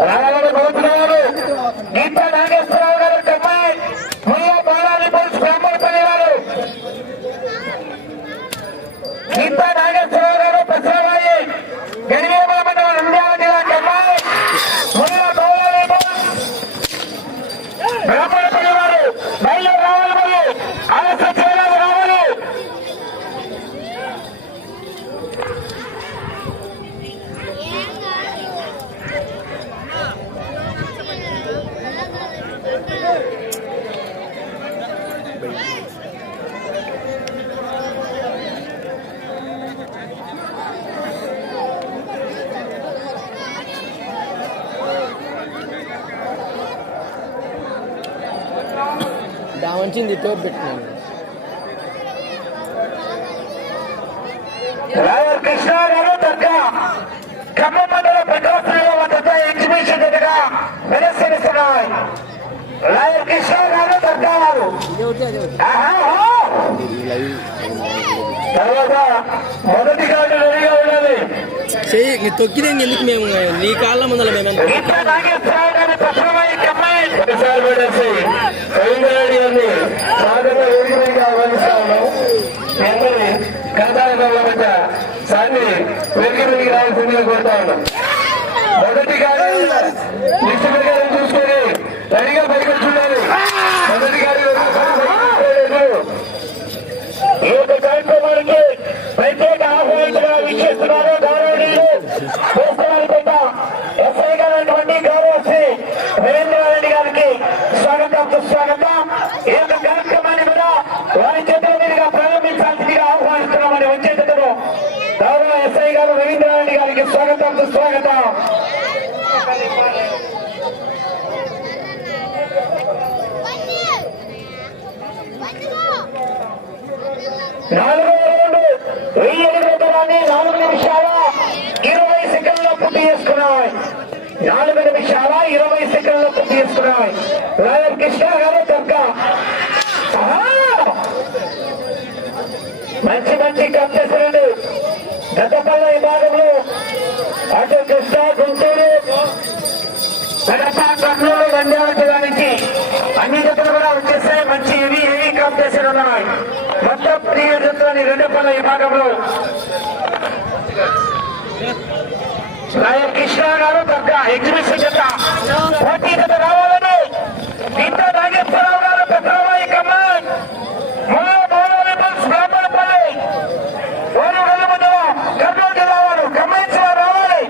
రాఘవ గౌతున్నారు గీత నాగేశ్వరరావు గారు కమ్మాయి ముయ్య బాలాజీ పోలీస్ బ్రాహ్మణపల్లి వారు గీత నాగేశ్వరరావు గారు పెసరబాయి గడివేమల మండలం నంద్యాల జిల్లా కమ్మాయి ముయ్య బాలాజీ పోలీస్ బ్రాహ్మణపల్లి వారు బయలుదేరి రావాలి మరి ఆలస్యం చేయలేదు రావాలి దా మంచిది టోప్ పెట్టినాను కృష్ణ గారు దగ్గర ఖమ్మం మండల ప్రకాశంలో వద్ద ఎగ్జిబిషన్ దగ్గర ప్రదర్శనిస్తున్నాయి. రాయల్ కృష్ణ గారు దగ్గర వారు! తర్వాత మొదటి కార్డు రెడీగా ఉండాలి చెయ్యి నీ తొక్కితే ఎందుకు మేము నీ కాళ్ళ ముందర మేము వెలిగి కోరుతా ఉన్నాం మొదటి నాలుగో రౌండ్. వెయ్యి ఎనిమిది నాలుగు నిమిషాల ఇరవై సెకండ్లో పూర్తి చేసుకున్నాయి. నాలుగు నిమిషాల ఇరవై సెకండ్లో పూర్తి చేసుకున్నాయి. రాయల్ కృష్ణ గారు మంచి మంచి కంపెసరండి గతపల్ల విభాగంలో అటు కృష్ణ గుంటూరు కడప కర్నూలు నంద్యాల జిల్లా నుంచి అన్ని జతలు కూడా వచ్చేసాయి మంచి హెవీ హెవీ కాంపిటీషన్ ఉన్నాయి మొత్తం ప్రియ జతలని రెండు పళ్ళ విభాగంలో రాయల్ కృష్ణ గారు తగ్గ ఎగ్జిబిషన్ జత పోటీ జత రావాలని గీత నాగేశ్వరరావు గారు పెద్దరాబాయి కమాన్. మూల మౌలాలి బస్ బ్రాహ్మణపల్లి ఓరుగల్లు మండలం కర్నూలు జిల్లా వారు గమనించి రావాలి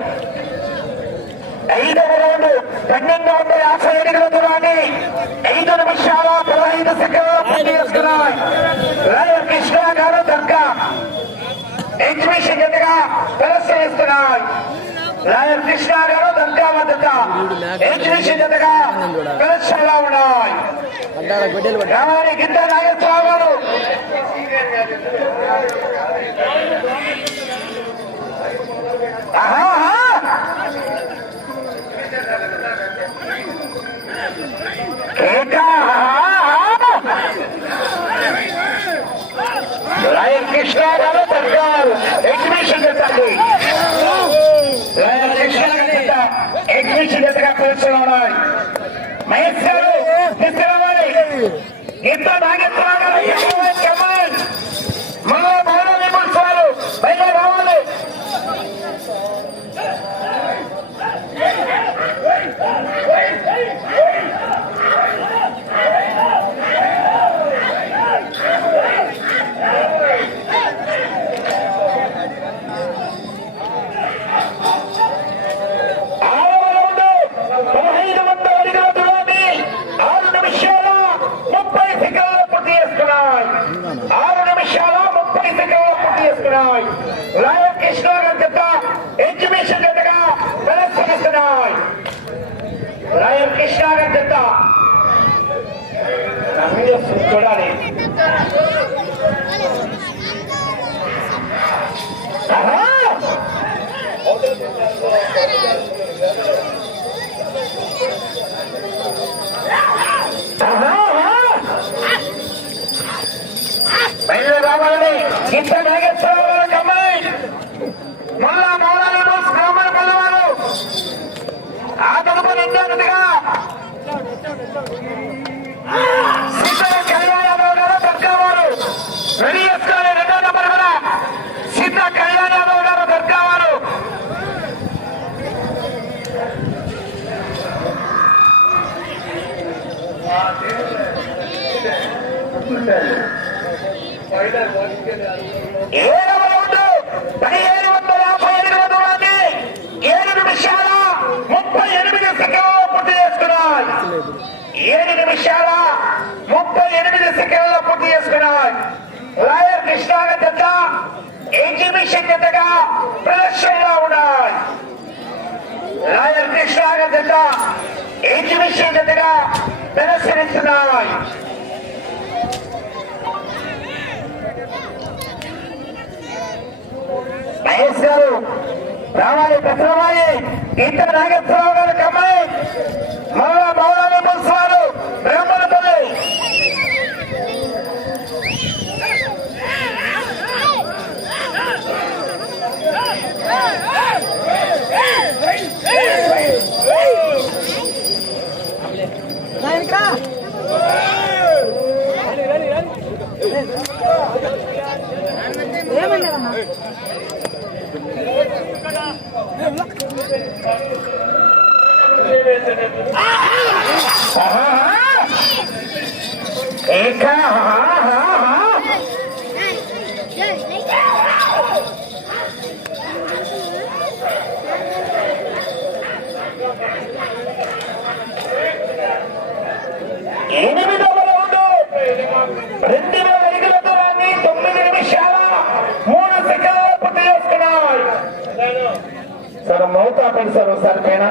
ఐదవ రౌండ్ పన్నెండు వందల యాభై అడుగుల దూరాన్ని ఐదు నిమిషాల పదహైదు సెకండ్లు పూర్తి చేసుకున్నాయి రాయల్ కృష్ణ గారు దగ్గ ఎగ్జిబిషన్ జతగా ప్రదర్శనిస్తున్నాయి రాయల్ కృష్ణ గారు దగ్గ వద్ద ఎగ్జిబిషన్ జతగా ప్రదర్శనలో ఉన్నాయి. గ్రామానికి గింత నాగేశ్వరరావు గారు. రాయల్ కృష్ణ గారు ఎగ్జిబిషన్ జతండి రాయల్ కృష్ణ గారు ఎగ్జిబిషన్ జతగా కూర్చున్నాయి మహేష్ గారు తీసుకురావాలి ఇంత నాగేశ్వరరావు గారు కమాన్ మన మౌన నిపుణులు బయట రావాలి ఆరవ రౌండ్ పదహైదు వందల అడుగుల దూరాన్ని ఆరు నిమిషాల ముప్పై సెకండ్లు పూర్తి చేసుకున్నాయి ఆరు నిమిషాల ముప్పై సెకండ్లు పూర్తి చేసుకున్నాయి రాయల్ కృష్ణ గారి జత ఎగ్జిబిషన్ జతగా ప్రదర్శనిస్తున్నాయి రాయల్ కృష్ణ గారి రావాలని ఇంత నాగేశ్వరరావు నిమిషాల ముప్పై ఎనిమిది సెకండ్లు పూర్తి చేసుకున్నాయి. లాయర్ కృష్ణాగ జత ఎగ్జిబిషన్ జతగా ప్రదర్శనలో ఉన్నాయి. లాయర్ కృష్ణాగ జత ఎగ్జిబిషన్ జతగా ప్రదర్శనిస్తున్నాయి. మహేష్ గారు రావాలి పెద్దరావాలి ఇంత నాగేశ్వరరావు గారు కమ్మాయి. మౌలా మౌలాలి బుల్స్ వారు బ్రహ్మణపల్లి ఏక ఎనిమిదవ రౌండ్ రెండు వేల అడుగుల దూరాన్ని తొమ్మిది నిమిషాల మూడు సెకండ్లు పూర్తి చేసుకున్నాయి సార్ మౌతా పడి సార్ ఒకసారి పైన.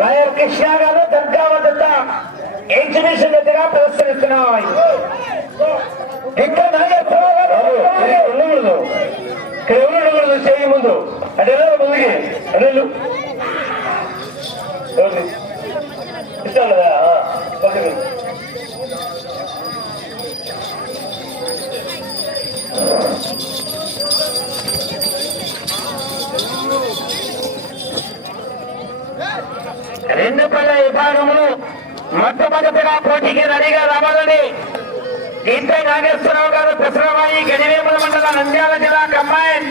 రాయల్ కృష్ణ గారు దర్గా వద్ద ఎగ్జిబిషన్ దగ్గర ప్రదర్శనిస్తున్నాయి. ఇంకా నాగేశ్వరరావు గారు చేయి ముందు. అంటే ఎలా ముందుకి? అంటే రెండు పళ్ళ విభాగంలో మొట్టమొదటిగా పోటీకి రెడీగా రావాలని గీతే నాగేశ్వరరావు గారు పెసరవాయి గడివేముల మండల నంద్యాల జిల్లా కమ్మాయిన్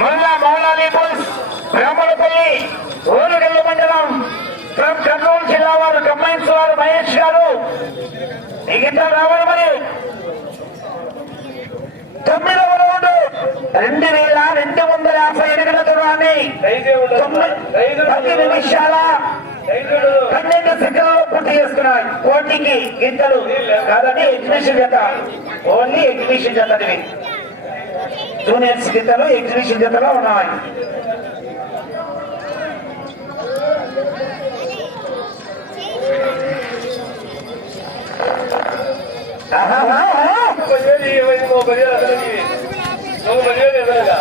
మొల్ల మౌలాలి బుల్స్ బ్రాహ్మణపల్లి ఓరుగల్లు మండలం ఫ్రమ్ కర్నూలు జిల్లా వారు కమ్మాయిన్స్ వారు మహేష్ గారు. మిగతా రావాలి మరి. తొమ్మిదవ రౌండ్. రెండు వేల రెండు వందల యాభై ఎనిమిది దూరాన్ని పది నిమిషాల పన్నెండు సెకండ్లు పూర్తి చేసుకున్నాయి. కోటికి గింతలు కాదండి ఎగ్జిబిషన్ జత. ఓన్లీ ఎగ్జిబిషన్ జత జూనియర్స్ గింతలు ఎగ్జిబిషన్ జతలో ఉన్నాయి. ఆహా. పదివేలు ఇరవై నువ్వు పదివేలు ఎదురుగా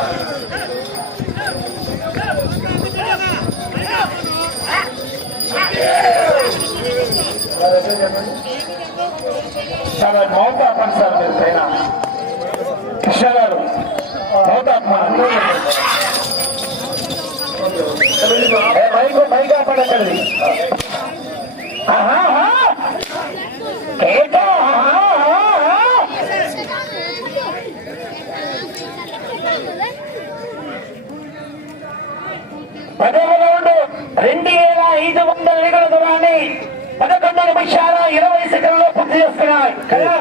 చాలా మౌత ఆపండి సార్ మీరు పైన కృష్ణ గారు మౌత ఆపమని. మైక్ ఆపండి అక్కడిది. పదవ రౌండ్ రెండు వేల ఐదు వందల అడుగుల దూరాన్ని పదకొండు నిమిషాల ఇరవై సెకండ్లో పూర్తి చేస్తున్నాయి. కదా?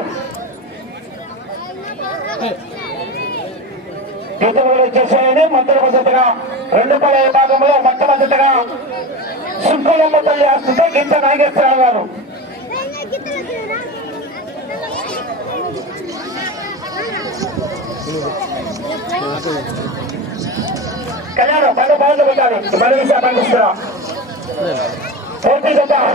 యుద్ధములు వచ్చేసాయని మొట్టమొదటిగా రెండు పడ విభాగంలో మొట్టమొదటిగా సుంకులమ్మ తల్లి ఆస్తుతో గింత నాగేశ్వరరావు గారు. Thank you. కళ్యాణం పండు బాగుంది పెట్టాలి. మన విషయాలు పండిస్తున్నా పూర్తి చేద్దాం